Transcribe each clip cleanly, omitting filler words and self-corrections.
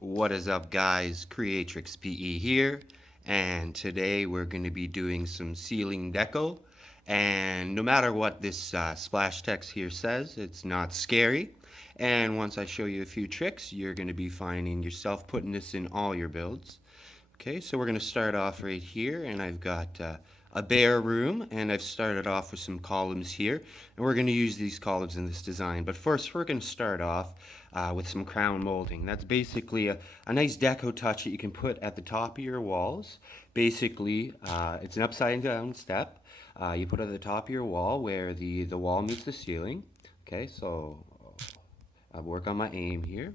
What is up, guys? CreatrixPE here, and today we're going to be doing some ceiling deco. And no matter what this splash text here says, it's not scary. And once I show you a few tricks, you're going to be finding yourself putting this in all your builds. Okay, so we're going to start off right here, and I've got a bare room, and I've started off with some columns here, and we're going to use these columns in this design. But first, we're going to start off with some crown molding. That's basically a nice deco touch that you can put at the top of your walls. Basically, it's an upside down step. You put it at the top of your wall where the wall meets the ceiling. Okay, so I'll work on my aim here.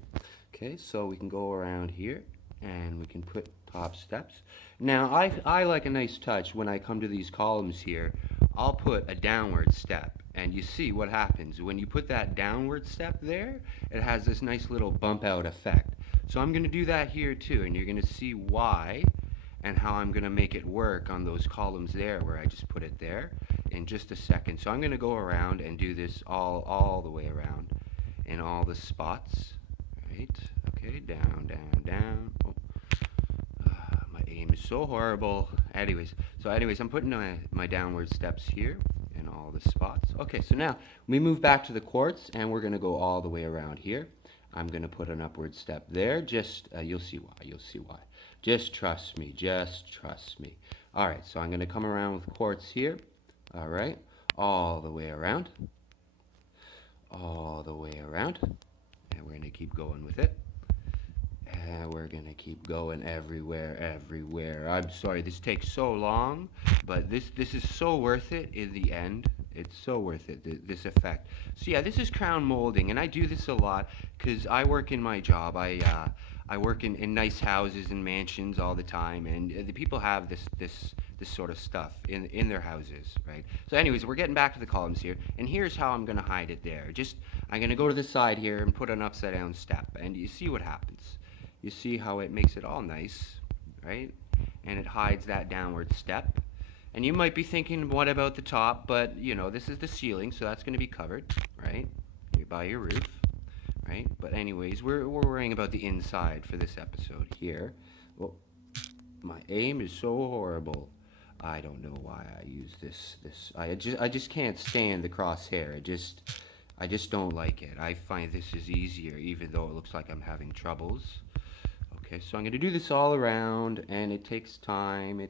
Okay, so we can go around here and we can put top steps. Now I like a nice touch when I come to these columns here. I'll put a downward step, and you see what happens when you put that downward step there. It has this nice little bump out effect. So I'm going to do that here too, and you're going to see why and how I'm going to make it work on those columns there where I just put it there in just a second. So I'm going to go around and do this all the way around in all the spots. Right? Okay, down, down, down. Oh, my aim is so horrible. Anyways, I'm putting my downward steps here in all the spots. Okay, so now we move back to the quartz, and we're going to go all the way around here. I'm going to put an upward step there. Just, you'll see why. You'll see why. Just trust me. Just trust me. All right, so I'm going to come around with quartz here. All right, all the way around. All the way around. And we're going to keep going with it. And we're going to keep going everywhere, everywhere. I'm sorry this takes so long, but this is so worth it in the end. It's so worth it, this effect. So yeah, this is crown molding, and I do this a lot because I work in my job. I work in nice houses and mansions all the time, and the people have this sort of stuff in their houses, right? So anyways, we're getting back to the columns here, and here's how I'm going to hide it there. I'm going to go to the side here and put an upside down step, and you see what happens. You see how it makes it all nice, right? And it hides that downward step. And you might be thinking, what about the top? But, you know, this is the ceiling, so that's going to be covered, right? You're by your roof, right? But anyways, we're worrying about the inside for this episode here. Well, my aim is so horrible. I don't know why I use this. I just can't stand the crosshair. I just don't like it. I find this is easier, even though it looks like I'm having troubles. Okay, so I'm going to do this all around, and it takes time,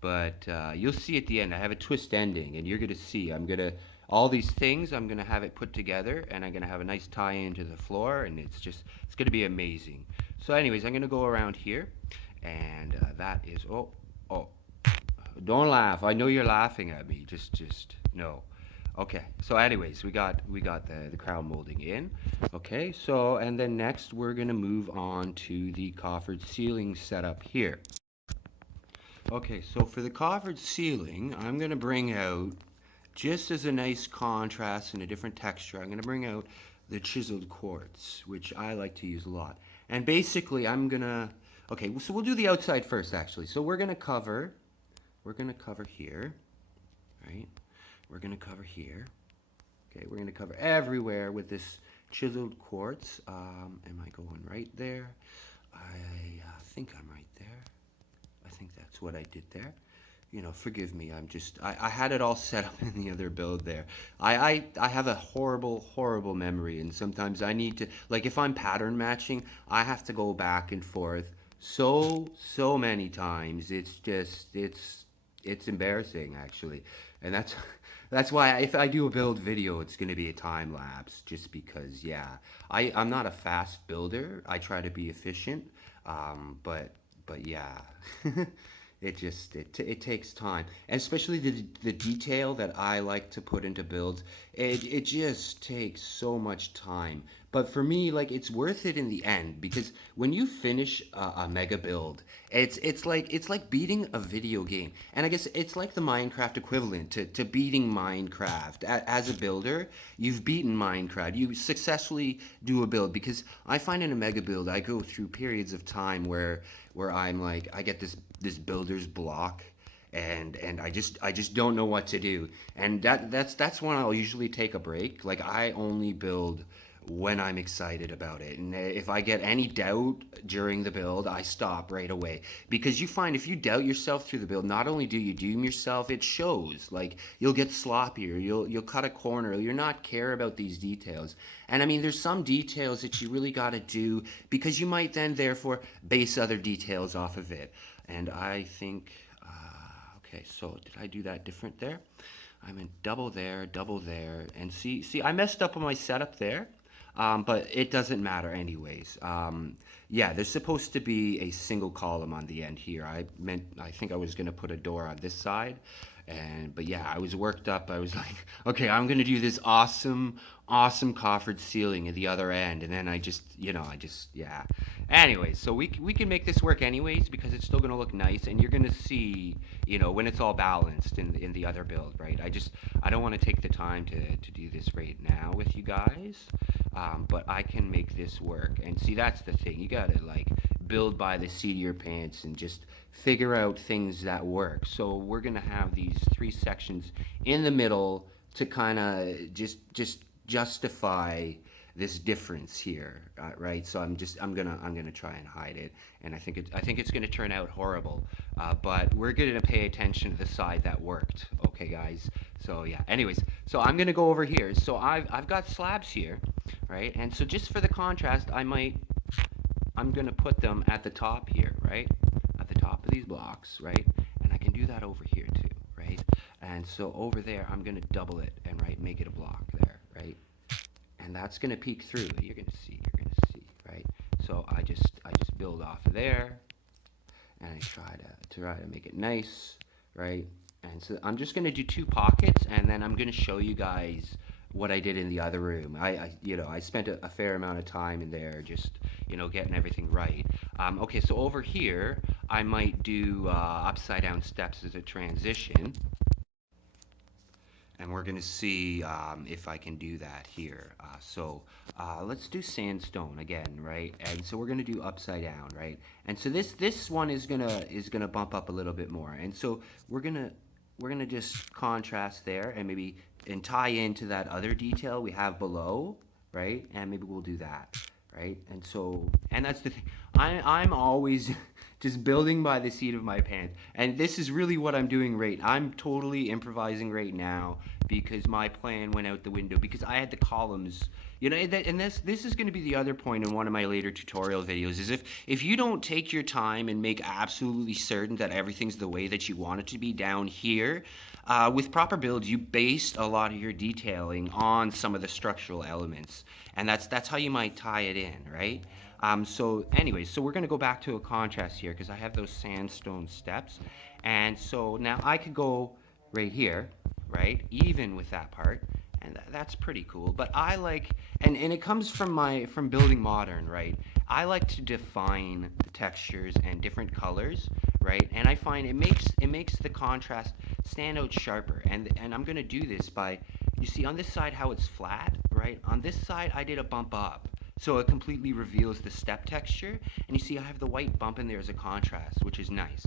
but you'll see at the end, I have a twist ending, and you're going to see, all these things, I'm going to have it put together, and I'm going to have a nice tie-in to the floor, and it's going to be amazing. So anyways, I'm going to go around here, and that is, oh, don't laugh, I know you're laughing at me, no. Okay, so anyways, we got the crown molding in. Okay, so and then next we're gonna move on to the coffered ceiling setup here. Okay, so for the coffered ceiling, I'm gonna bring out, just as a nice contrast and a different texture, I'm gonna bring out the chiseled quartz, which I like to use a lot. And basically, okay, so we'll do the outside first actually. So we're gonna cover here, right? We're going to cover here. Okay, we're going to cover everywhere with this chiseled quartz. Am I going right there? I think I'm right there. I think that's what I did there. You know, forgive me. I had it all set up in the other build there. I have a horrible memory, and sometimes I need to, like if I'm pattern matching, I have to go back and forth so many times. It's embarrassing actually, and that's why if I do a build video, it's going to be a time lapse, just because yeah, I'm not a fast builder. I try to be efficient, but yeah, it takes time, and especially the detail that I like to put into builds. It just takes so much time. But for me, like it's worth it in the end, because when you finish a mega build, it's like beating a video game. And I guess it's like the Minecraft equivalent to beating Minecraft. As a builder, you've beaten Minecraft. You successfully do a build, because I find in a mega build, I go through periods of time where I'm like, I get this builder's block, and I just don't know what to do. And that's when I'll usually take a break. Like I only build when I'm excited about it. And if I get any doubt during the build, I stop right away. Because you find if you doubt yourself through the build, not only do you doom yourself, it shows. Like you'll get sloppier, you'll cut a corner, you'll not care about these details. And I mean, there's some details that you really got to do because you might then therefore base other details off of it. And I think, okay, so did I do that different there? I'm in double there, and see, I messed up on my setup there, but it doesn't matter anyways. Yeah, there's supposed to be a single column on the end here. I think I was gonna put a door on this side, but yeah, I was worked up. I was like, okay, I'm gonna do this awesome coffered ceiling at the other end, and then yeah. Anyways, so we can make this work anyways because it's still gonna look nice, and you're gonna see, when it's all balanced in the other build, right? I don't want to take the time to do this right now with you guys, but I can make this work. And see, that's the thing. You gotta like build by the seat of your pants and just figure out things that work. So we're gonna have these three sections in the middle to kind of just justify this difference here, right? So I'm gonna try and hide it, and I think it's gonna turn out horrible, but we're gonna pay attention to the side that worked, okay, guys? So yeah. Anyways, so I'm gonna go over here. So I've got slabs here, right? And so just for the contrast, I'm gonna put them at the top here, right? At the top of these blocks, right? And I can do that over here too, right? And so over there, I'm gonna double it and make it a block there, right? And that's gonna peek through. You're gonna see, right? So I just build off of there, and I try to make it nice, right? And so I'm just gonna do two pockets, and then I'm gonna show you guys what I did in the other room. I spent a fair amount of time in there, just getting everything right. Okay, so over here I might do upside down steps as a transition. And we're going to see if I can do that here. Let's do sandstone again, right? And so we're going to do upside down, right? And so this one is gonna bump up a little bit more. And so we're gonna just contrast there and tie into that other detail we have below, right? And maybe we'll do that, right? And that's the thing. I'm always just building by the seat of my pants. And this is really what I'm doing right. I'm totally improvising right now because my plan went out the window because I had the columns. And this is going to be the other point in one of my later tutorial videos is if you don't take your time and make absolutely certain that everything's the way that you want it to be down here, with proper builds, you base a lot of your detailing on some of the structural elements, and that's how you might tie it in, right? So anyways, so we're going to go back to a contrast here because I have those sandstone steps, and so now I could go right here, right, even with that part, and that's pretty cool. But I like, and it comes from building modern, right? I like to define the textures and different colors, right? And I find it makes the contrast stand out sharper. And I'm gonna do this by, you see on this side how it's flat, right? On this side I did a bump up. So it completely reveals the step texture. And you see I have the white bump in there as a contrast, which is nice.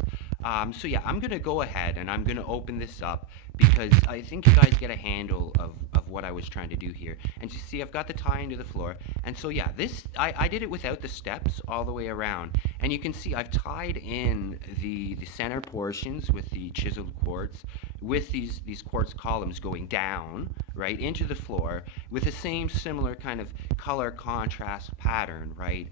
So yeah, I'm gonna go ahead and I'm gonna open this up because I think you guys get a handle of what I was trying to do here. And you see I've got the tie into the floor. And so yeah, I did it without the steps all the way around. And you can see I've tied in the center portions with the chiseled quartz with these quartz columns going down, right, into the floor with the same similar kind of color contrast pattern, right,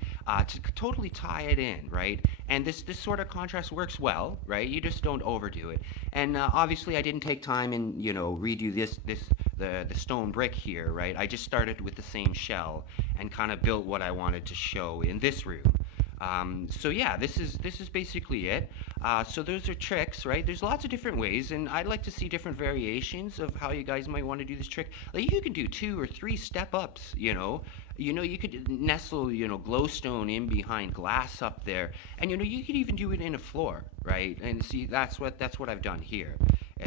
to totally tie it in, right? And this sort of contrast works well, right? You just don't overdo it. And obviously I didn't take time and redo the stone brick here, right? I just started with the same shell and kind of built what I wanted to show in this room. So yeah, this is basically it. So those are tricks, right? There's lots of different ways, and I'd like to see different variations of how you guys might want to do this trick. Like you can do 2 or 3 step ups, you could nestle, glowstone in behind glass up there, and you could even do it in a floor, right? And see, that's what I've done here.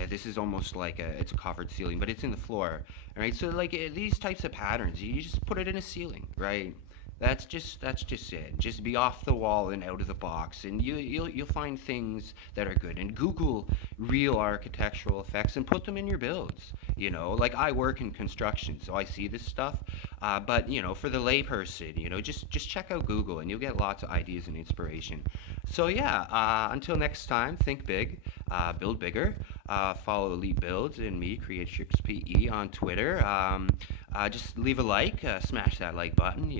This is almost like it's a coffered ceiling, but it's in the floor, right? So like these types of patterns, you just put it in a ceiling, right? That's just it. Just be off the wall and out of the box, and you'll find things that are good. And Google real architectural effects and put them in your builds. Like I work in construction, so I see this stuff. But for the layperson, just check out Google, and you'll get lots of ideas and inspiration. So yeah, until next time, think big, build bigger. Follow Elite Builds and me, CreatrixPE, on Twitter. Just leave a like, smash that like button,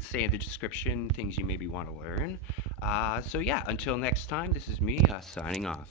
say in the description things you maybe want to learn. So yeah, until next time, this is me signing off.